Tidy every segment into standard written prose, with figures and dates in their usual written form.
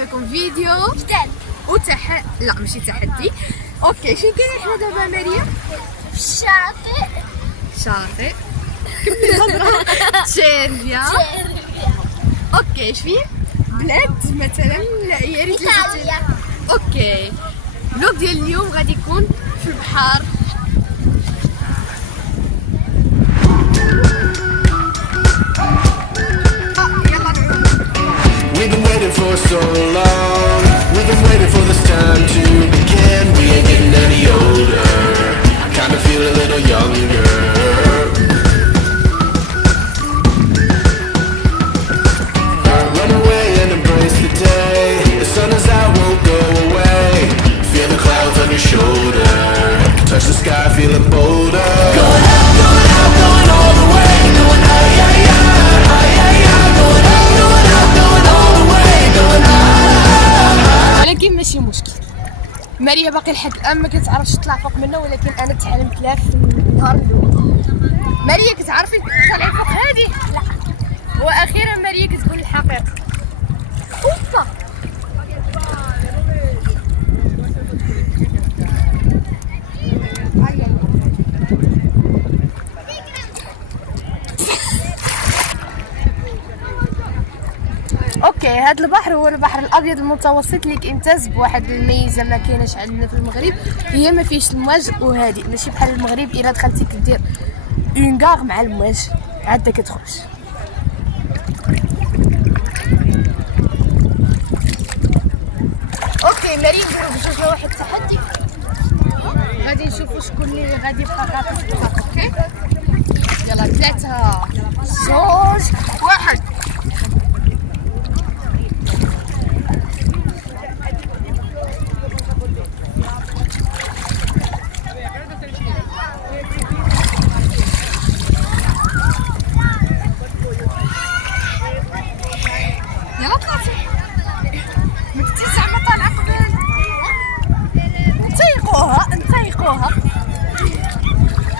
لكم فيديو لا ماشي تحدي. اوكي فين كاين حنا دابا مريم؟ في الشاطئ. شاطئ. كملي الهضره. تشيريا. اوكي فين؟ بلاد مثلا يا ريت إيطاليا. اوكي الفلوق ديال اليوم غادي يكون في البحر. We've been waiting for so long. We've been waiting for this time to begin. We ain't getting any older. I kinda feel a little younger. Run away and embrace the day. The sun is out, won't go away. Feel the clouds on your shoulder. Touch the sky, feel it bolder. Going out, going out, going all the way. Going out, yeah, yeah, yeah, yeah. Going out, going out, going all the way. Going out. ولكن ماشي مشكل. ماريا باقي لحد الان ما كتعرفش تطلع فوق منا، ولكن انا تعلمت لها في النهار الاول. ماريا كتعرفي تطلعي فوق هذه؟ لا. واخيرا ماريا كتقول الحقيقه. اوبا اوكي هذا البحر هو البحر الابيض المتوسط اللي كيمتاز بواحد الميزه ما كايناش عندنا في المغرب، هي ما فيهش المواج وهادي ماشي بحال المغرب. الا دخلتي كدير اون كاغ مع المواج عاد كتخرج. اوكي ماري نديرو بجوج واحد التحدي. غادي نشوفوا شكون اللي غادي يبقى غاطي في البحر. اوكي يلا 3 2 1. يلا طلعتي ما كنتيش زعما طالعه قبل. نطيقوها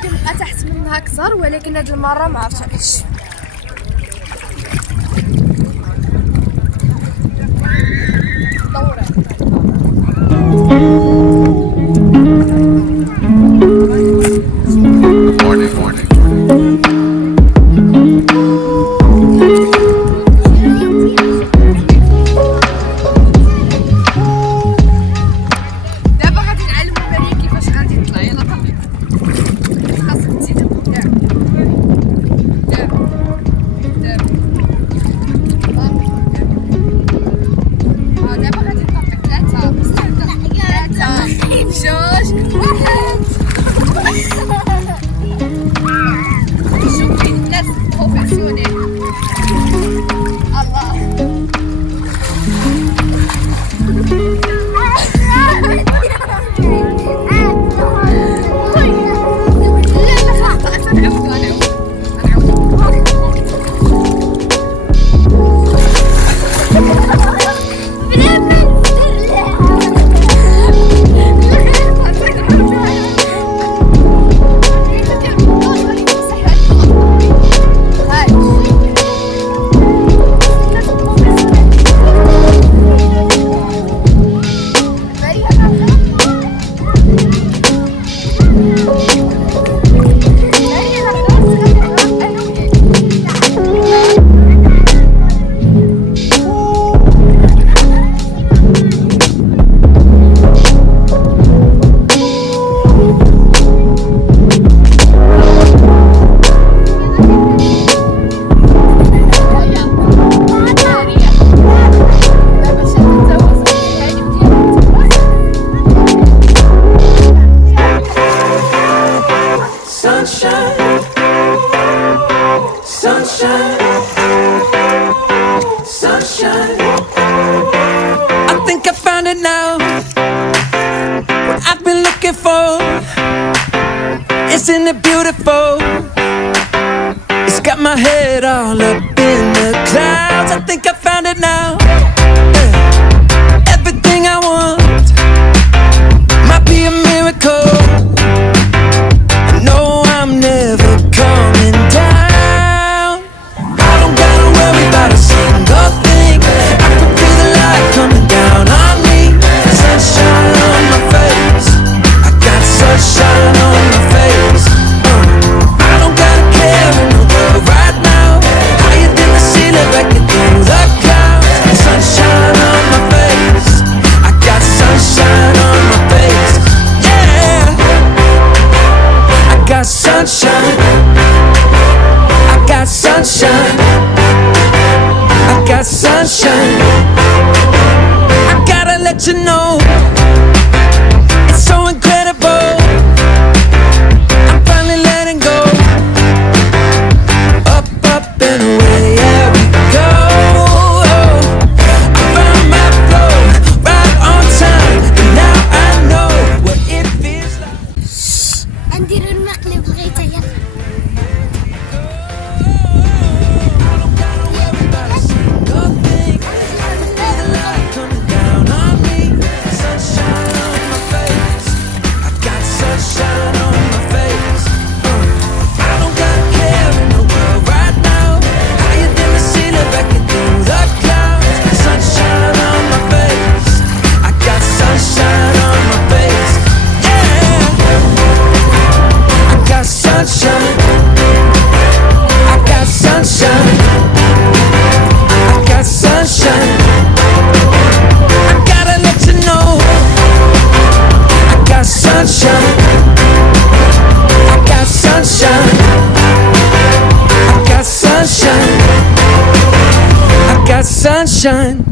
كنبقى تحت منها اكثر، ولكن هاد المره ما عرفتش علاش. Isn't it beautiful? It's got my head all up in the clouds. I think I found it now. Everything I want might be a miracle. I know I'm never coming down. I don't gotta worry about a single thing. I can feel the light coming down. got sunshine. I gotta let you know, it's so incredible. I'm finally letting go. Up, up and away, yeah, we go. I found my flow right on time, and now I know what it feels like. نديرو المقلب لغاية Sunshine.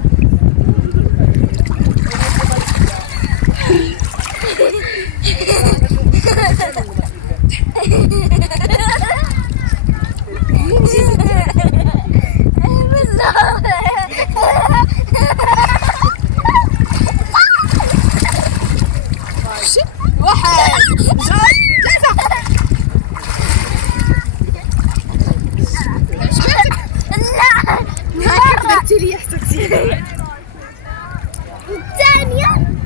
الثانية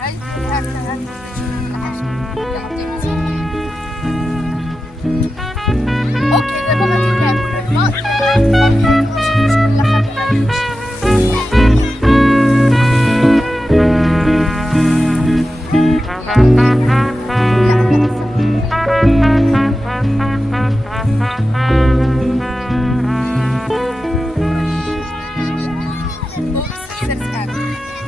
هاي